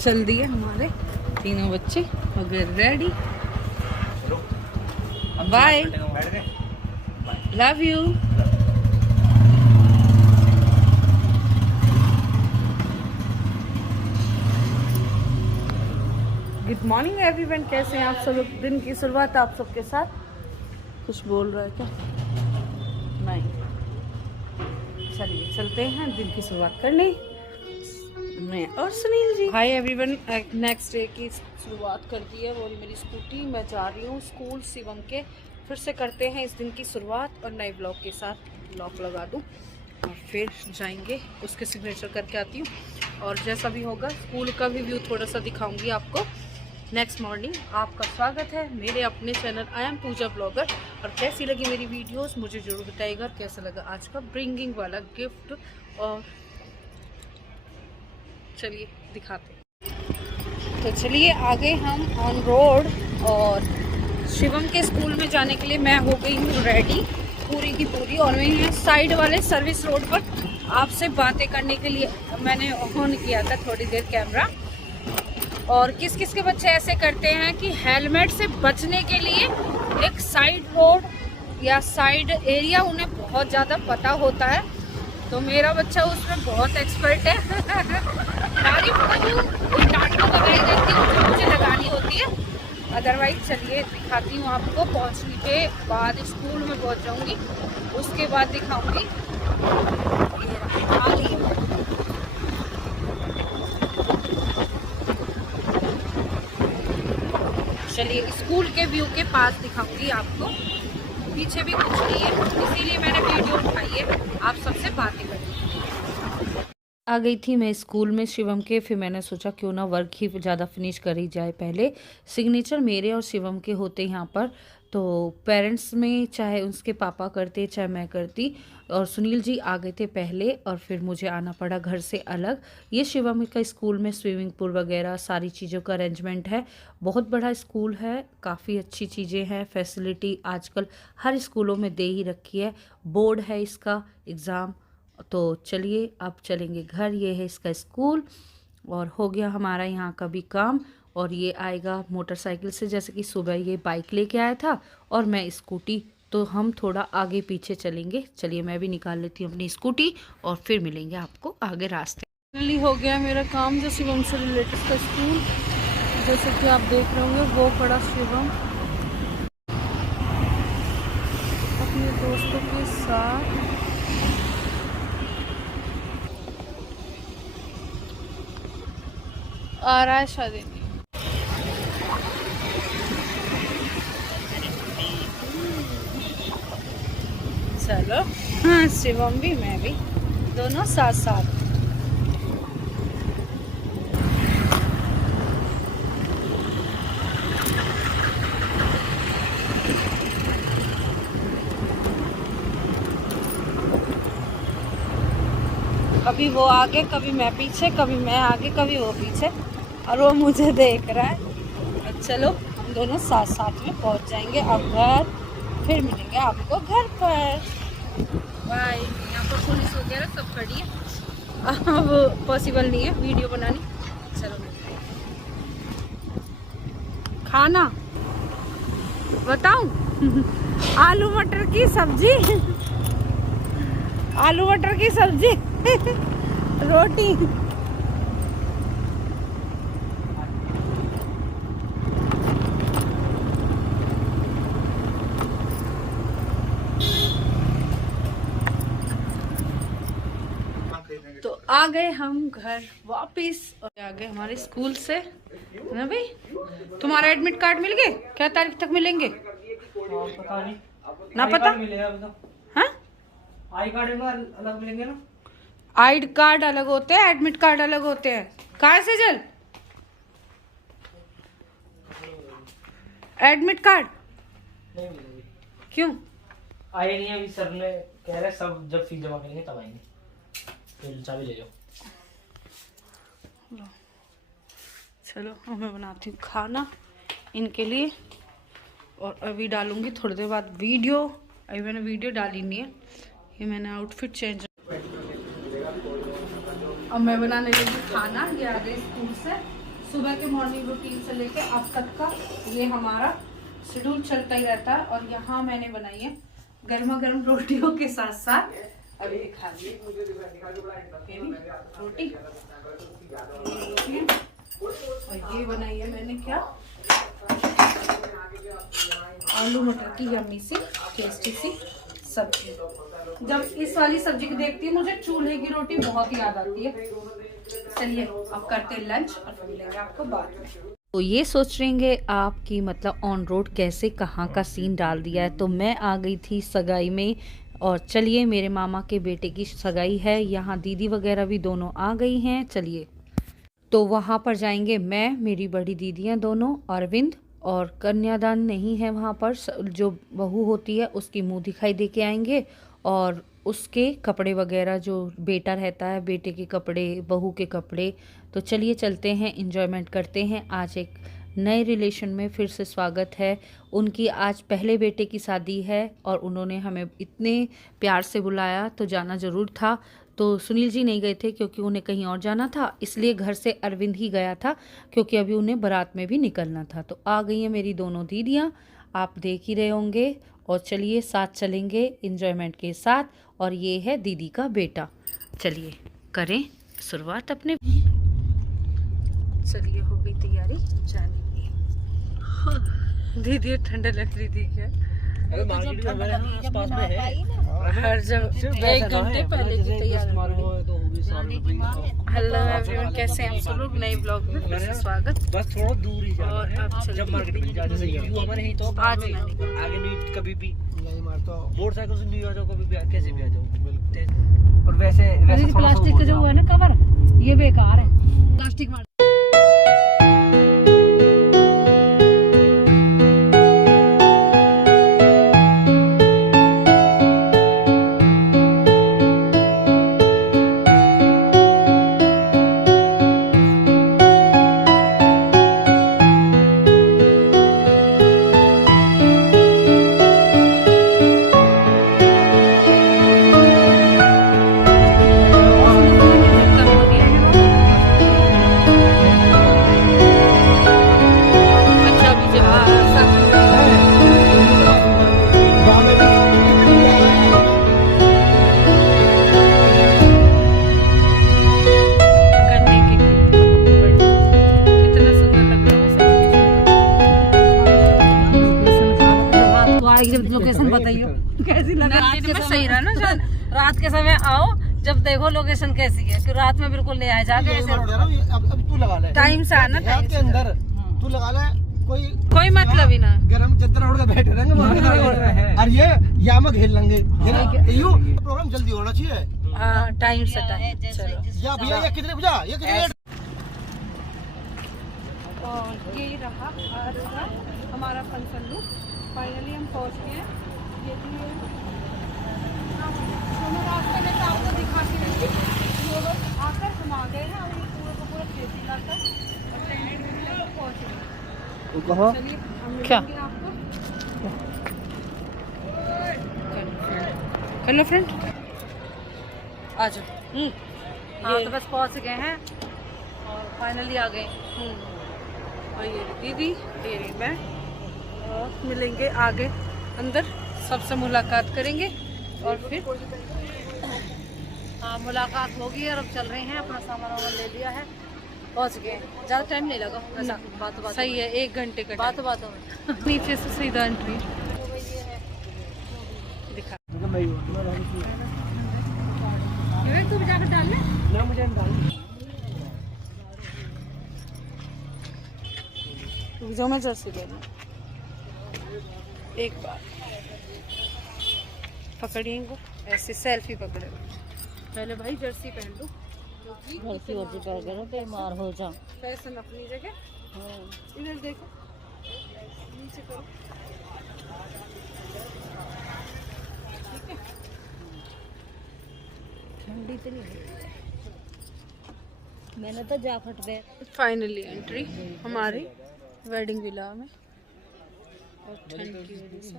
चल दिए हमारे तीनों बच्चे हो गए ready. Bye, love you. Good morning everyone, कैसे हैं आप सब लोग? दिन की शुरुआत आप सबके साथ। कुछ बोल रहा है क्या? नहीं, चलिए चलते हैं दिन की शुरुआत करने। मैं और Sunil ji. Hi everyone, next day की शुरुआत कर दी है। वो मेरी स्कूटी, मैं जा रही हूँ स्कूल शिवम के। फिर से करते हैं इस दिन की शुरुआत और नए ब्लॉग के साथ। ब्लॉग लगा दूँ और फिर जाएंगे, उसके सिग्नेचर करके आती हूँ और जैसा भी होगा स्कूल का भी व्यू थोड़ा सा दिखाऊंगी आपको नेक्स्ट मॉर्निंग। आपका स्वागत है मेरे अपने channel I am Pooja blogger. और कैसी लगी मेरी वीडियोस मुझे जरूर बताइएगा। कैसा लगा आज का ब्रिंगिंग वाला गिफ्ट, और चलिए दिखाते। तो चलिए आगे हम ऑन रोड और शिवम के स्कूल में जाने के लिए मैं हो गई हूँ रेडी पूरी की पूरी। और मैं यहाँ साइड वाले सर्विस रोड पर आपसे बातें करने के लिए मैंने ऑन किया था थोड़ी देर कैमरा। और किस किस के बच्चे ऐसे करते हैं कि हेलमेट से बचने के लिए एक साइड रोड या साइड एरिया उन्हें बहुत ज़्यादा पता होता है। तो मेरा बच्चा उसमें बहुत एक्सपर्ट है। तारीफ करूँ डांट तो लगाई देती हूँ जो मुझे लगानी होती है। अदरवाइज चलिए दिखाती हूँ आपको। पहुँचने के बाद स्कूल में पहुँच जाऊँगी, उसके बाद दिखाऊँगी। चलिए स्कूल के व्यू के पास दिखाऊंगी आपको। पीछे भी कुछ नहीं है, इसीलिए मैंने वीडियो उठाई है आप सबसे बातें करनी। आ गई थी मैं स्कूल में शिवम के। फिर मैंने सोचा क्यों ना वर्क ही ज़्यादा फिनिश करी जाए पहले। सिग्नेचर मेरे और शिवम के होते यहाँ पर। तो पेरेंट्स में चाहे उसके पापा करते चाहे मैं करती, और सुनील जी आ गए थे पहले और फिर मुझे आना पड़ा घर से अलग। ये शिवम का स्कूल में स्विमिंग पूल वगैरह सारी चीज़ों का अरेंजमेंट है। बहुत बड़ा स्कूल है, काफ़ी अच्छी चीज़ें हैं, फैसिलिटी आजकल हर स्कूलों में दे ही रखी है। बोर्ड है इसका एग्ज़ाम। तो चलिए अब चलेंगे घर। ये है इसका स्कूल और हो गया हमारा यहाँ का भी काम। और ये आएगा मोटरसाइकिल से, जैसे कि सुबह ये बाइक लेके आया था और मैं स्कूटी। तो हम थोड़ा आगे पीछे चलेंगे। चलिए मैं भी निकाल लेती हूँ अपनी स्कूटी और फिर मिलेंगे आपको आगे रास्ते। फाइनली हो गया मेरा काम जो शिवम से रिलेटेड का स्कूल। जैसे कि आप देख रहे होंगे वो पड़ा शिवम अपने दोस्तों के साथ। आ रहा है शादी में। चलो हाँ, शिवम भी मैं भी दोनों साथ साथ। कभी वो आगे, कभी मैं पीछे, कभी मैं आगे, कभी वो पीछे, और वो मुझे देख रहा है। चलो हम दोनों साथ साथ में पहुंच जाएंगे अब घर। फिर मिलेंगे आपको घर पर। बाय। यहाँ पर पुलिस वगैरह सब खड़ी है। अब पॉसिबल नहीं है वीडियो बनानी। चलो खाना बताऊं? आलू मटर की सब्जी, आलू मटर की सब्जी रोटी। तो आ गए हम घर वापिस और आ गए हमारे स्कूल से ना भाई। तुम्हारा एडमिट कार्ड मिल गए? क्या तारीख तक मिलेंगे? पता नहीं ना पता। हाँ, आई कार्ड अलग मिलेंगे ना। आई कार्ड अलग होते हैं, एडमिट कार्ड अलग होते हैं। कहाँ से चल एडमिट कार्ड नहीं मिलेंगे। क्यों? आए नहीं अभी, सर ने कह रहे सब जब फीस जमा करेंगे तब आएंगे। फिर चाबी ले जाओ। चलो मैं बनाती हूँ खाना इनके लिए और अभी डालूंगी थोड़ी देर बाद वीडियो। अभी मैंने वीडियो डाली नहीं है। ये मैंने आउटफिट चेंज। अब मैं बनाने लगी खाना। ये आ गई स्कूल से सुबह के मॉर्निंग रूटीन से लेके अब तक का ये हमारा शेड्यूल चलता ही रहता है। और यहाँ मैंने बनाई है गर्मा गर्म रोटियों के साथ साथ अभी दिखा दी रोटी, और ये बनाई है मैंने क्या, आलू मटर की यम्मी सी टेस्टी सी सब्जी। जब इस वाली सब्जी को देखती हूँ मुझे चूल्हे की रोटी बहुत याद आती है। चलिए अब करते हैं लंच और फिर मिलेंगे आपको बाद में। तो ये सोच रहेंगे आप कि मतलब ऑन रोड कैसे कहाँ का सीन डाल दिया है। तो मैं आ गई थी सगाई में, और चलिए मेरे मामा के बेटे की सगाई है, यहाँ दीदी वगैरह भी दोनों आ गई हैं। चलिए तो वहाँ पर जाएंगे मैं, मेरी बड़ी दीदियाँ दोनों, अरविंद, और कन्यादान नहीं है वहाँ पर, जो बहू होती है उसकी मुंह दिखाई दे के आएंगे, और उसके कपड़े वगैरह जो बेटा रहता है, बेटे के कपड़े, बहू के कपड़े। तो चलिए चलते हैं, एंजॉयमेंट करते हैं। आज एक नए रिलेशन में फिर से स्वागत है। उनकी आज पहले बेटे की शादी है और उन्होंने हमें इतने प्यार से बुलाया तो जाना ज़रूर था। तो सुनील जी नहीं गए थे क्योंकि उन्हें कहीं और जाना था, इसलिए घर से अरविंद ही गया था क्योंकि अभी उन्हें बारात में भी निकलना था। तो आ गई हैं मेरी दोनों दीदियाँ, आप देख ही रहे होंगे। और चलिए साथ चलेंगे एंजॉयमेंट के साथ। और ये है दीदी का बेटा। चलिए करें शुरुआत अपने। चलिए हो गई तैयारी जाने की। दीदी ठंडा लग रही थी क्या? अरे मार्केट में हमारे यहाँ आसपास में है, हर जगह 1 घंटे पहले की तैयारी। हेलो एवरीवन, कैसे हैं आप सब लोग? नए ब्लॉग में फिर से स्वागत। बस थोड़ा दूर ही जाना और है। अब चलते जब मार्केट में जाने से हमारे यहीं तो आज आगे नहीं, कभी भी नहीं मारता मोटरसाइकिल से नहीं आ जाओ, कभी भी कैसे भी आ जाओ। और वैसे प्लास्टिक का जो हुआ है ना कवर, ये बेकार है प्लास्टिक। लोकेशन बताइए कैसी लगा? रात के सही रहा ना जान, रात के समय आओ जब देखो लोकेशन कैसी है, कि रात में बिल्कुल नहीं आया जाके ऐसे। अब तू लगा ले टाइम से आना, रात के अंदर तू लगा ले, कोई मतलब ही ना। गरम चद्दर ओढ़ के बैठे रहेंगे और ये या में खेल लेंगे। यो प्रोग्राम जल्दी होना चाहिए। हाँ टाइम से टाइम। चलो या भैया ये कितने बजा, ये कितने? और ये रहा हमारा फंक्शन लुक। फाइनली हम पहुंच गए हैं। ये भी दोनों रास्ते में आपको दिखाती रही, वो लोग आकर हम आ गए हैं और ये पूरा का पूरा खेती लाकर और टेंट पहुँच गए। चलिए हम मिलेंगे आपको। हेलो फ्रेंड, आ जाओ। हाँ तो बस पहुँच गए हैं और फाइनली आ गए। और ये दीदी, ये मैं, और मिलेंगे आगे अंदर, सबसे मुलाकात करेंगे और फिर हाँ मुलाकात होगी। और अब चल रहे हैं, अपना सामान वामान ले लिया है, पहुंच गए। ज़्यादा टाइम नहीं लगा ना, बात सही है, 1 घंटे का बात नीचे से सीधा एंट्री दिखा। तू जाकर डाल ले, मुझे जो मैं जर्सी ले लूँ। एक बार पकड़िए इनको, ऐसे सेल्फी पकड़े। पहले भाई जर्सी पहन लो, क्योंकि वर्जी पहन के मार हो जाओ। फैशन अपनी जगह। इधर देखो, नीचे करो, ठीक है। ठंडी तो नहीं है, मैंने तो जैकेट पे। फाइनली एंट्री हमारी वेडिंग विला में, और ठंड की वजह से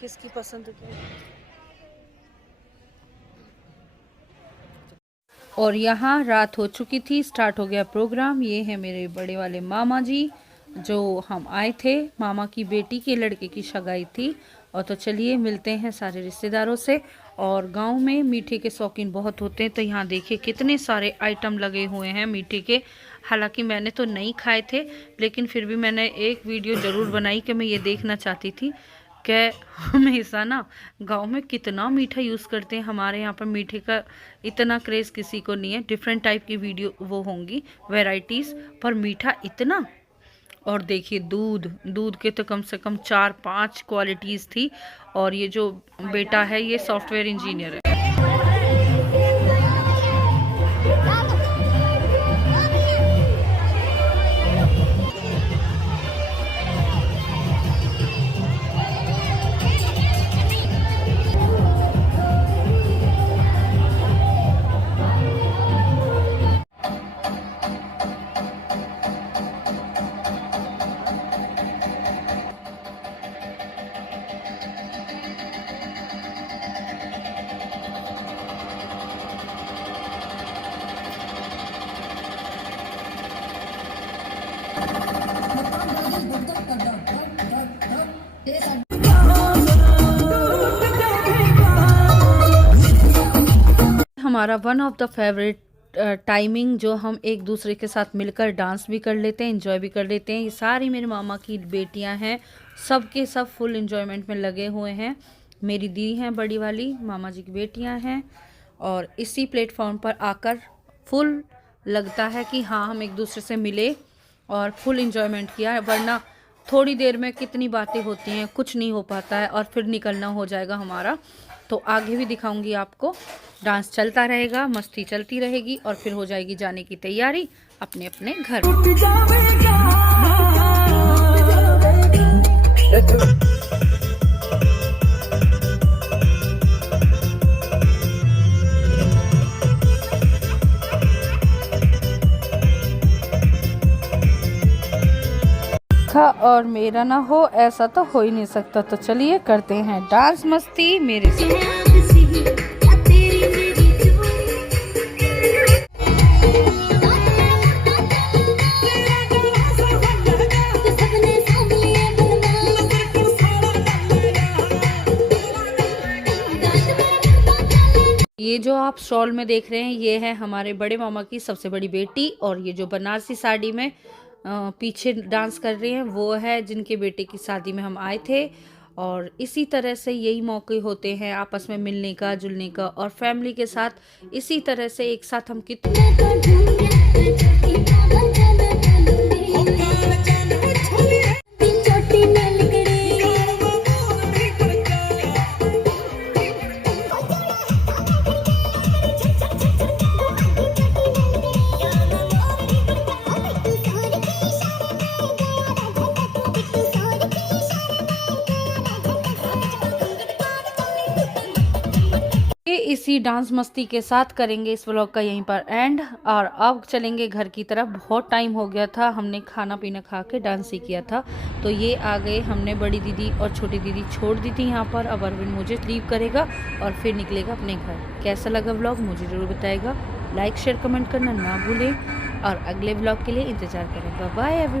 किसकी पसंद है? और यहाँ रात हो चुकी थी, स्टार्ट हो गया प्रोग्राम। ये है मेरे बड़े वाले मामा जी, जो हम आए थे। मामा की बेटी के लड़के की सगाई थी। और तो चलिए मिलते हैं सारे रिश्तेदारों से। और गांव में मीठे के शौकीन बहुत होते हैं, तो यहाँ देखिए कितने सारे आइटम लगे हुए हैं मीठे के। हालांकि मैंने तो नहीं खाए थे, लेकिन फिर भी मैंने एक वीडियो ज़रूर बनाई कि मैं ये देखना चाहती थी कि हमेशा ना गांव में कितना मीठा यूज़ करते हैं। हमारे यहाँ पर मीठे का इतना क्रेज़ किसी को नहीं है। डिफरेंट टाइप की वीडियो वो होंगी, वैरायटीज़, पर मीठा इतना। और देखिए दूध के तो कम से कम 4-5 क्वालिटीज़ थी। और ये जो बेटा है ये सॉफ्टवेयर इंजीनियर है। हमारा one of the favourite timing, जो हम एक दूसरे के साथ मिलकर डांस भी कर लेते हैं, एंजॉय भी कर लेते हैं। ये सारी मेरे मामा की बेटियां हैं, सब के सब फुल एंजॉयमेंट में लगे हुए हैं। मेरी दी हैं बड़ी वाली, मामा जी की बेटियां हैं। और इसी प्लेटफॉर्म पर आकर फुल लगता है कि हाँ हम एक दूसरे से मिले और फुल एंजॉयमेंट किया। वरना थोड़ी देर में कितनी बातें होती हैं, कुछ नहीं हो पाता है और फिर निकलना हो जाएगा हमारा। तो आगे भी दिखाऊंगी आपको। डांस चलता रहेगा, मस्ती चलती रहेगी और फिर हो जाएगी जाने की तैयारी अपने अपने घर। और मेरा ना हो ऐसा तो हो ही नहीं सकता। तो चलिए करते हैं डांस मस्ती मेरे साथ। ये जो आप शॉल में देख रहे हैं ये है हमारे बड़े मामा की सबसे बड़ी बेटी। और ये जो बनारसी साड़ी में पीछे डांस कर रही हैं वो है जिनके बेटे की शादी में हम आए थे। और इसी तरह से यही मौके होते हैं आपस में मिलने का, जुलने का, और फैमिली के साथ इसी तरह से एक साथ हम इसी डांस मस्ती के साथ करेंगे इस व्लॉग का यहीं पर एंड। और अब चलेंगे घर की तरफ। बहुत टाइम हो गया था, हमने खाना पीना खा के डांस ही किया था। तो ये आ गए, हमने बड़ी दीदी और छोटी दीदी छोड़ दी थी यहाँ पर। अब अरविंद मुझे लीव करेगा और फिर निकलेगा अपने घर। कैसा लगा व्लॉग मुझे ज़रूर बताएगा। लाइक शेयर कमेंट करना ना भूलें और अगले व्लॉग के लिए इंतज़ार करें। Bye bye everyone.